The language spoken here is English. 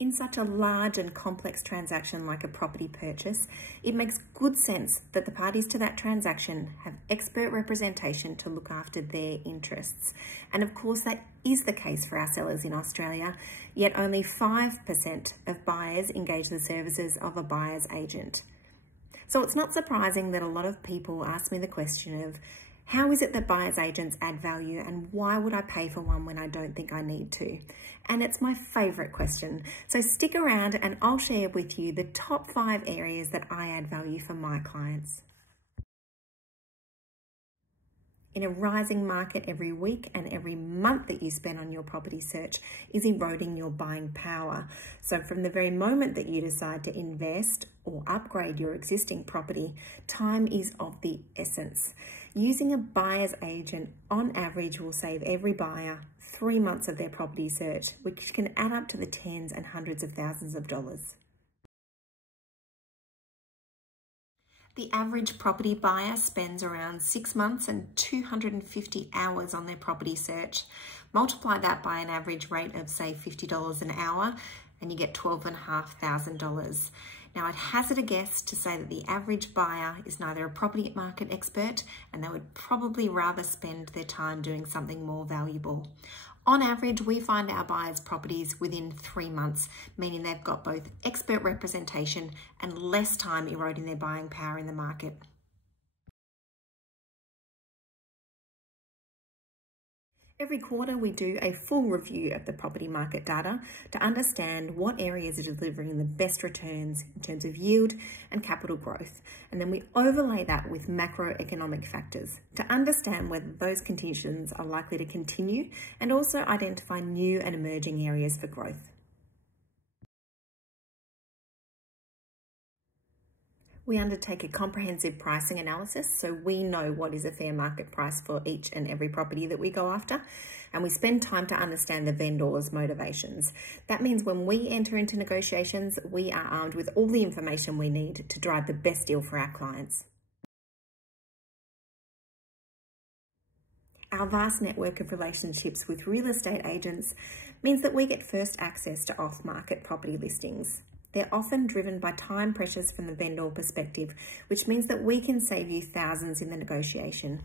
In such a large and complex transaction like a property purchase, it makes good sense that the parties to that transaction have expert representation to look after their interests. And of course, that is the case for our sellers in Australia, yet only 5% of buyers engage the services of a buyer's agent. So it's not surprising that a lot of people ask me the question of, how is it that buyer's agents add value, and why would I pay for one when I don't think I need to? And it's my favourite question. So stick around and I'll share with you the top 5 areas that I add value for my clients. In a rising market, every week and every month that you spend on your property search is eroding your buying power. So from the very moment that you decide to invest or upgrade your existing property, time is of the essence. Using a buyer's agent on average will save every buyer 3 months of their property search, which can add up to the tens and hundreds of thousands of dollars. The average property buyer spends around 6 months and 250 hours on their property search. Multiply that by an average rate of, say, $50 an hour, and you get $12,500. Now, I'd hazard a guess to say that the average buyer is neither a property market expert, and they would probably rather spend their time doing something more valuable. On average, we find our buyers' properties within 3 months, meaning they've got both expert representation and less time eroding their buying power in the market. Every quarter, we do a full review of the property market data to understand what areas are delivering the best returns in terms of yield and capital growth. And then we overlay that with macroeconomic factors to understand whether those conditions are likely to continue and also identify new and emerging areas for growth. We undertake a comprehensive pricing analysis, so we know what is a fair market price for each and every property that we go after, and we spend time to understand the vendor's motivations. That means when we enter into negotiations, we are armed with all the information we need to drive the best deal for our clients. Our vast network of relationships with real estate agents means that we get first access to off-market property listings. They're often driven by time pressures from the vendor perspective, which means that we can save you thousands in the negotiation.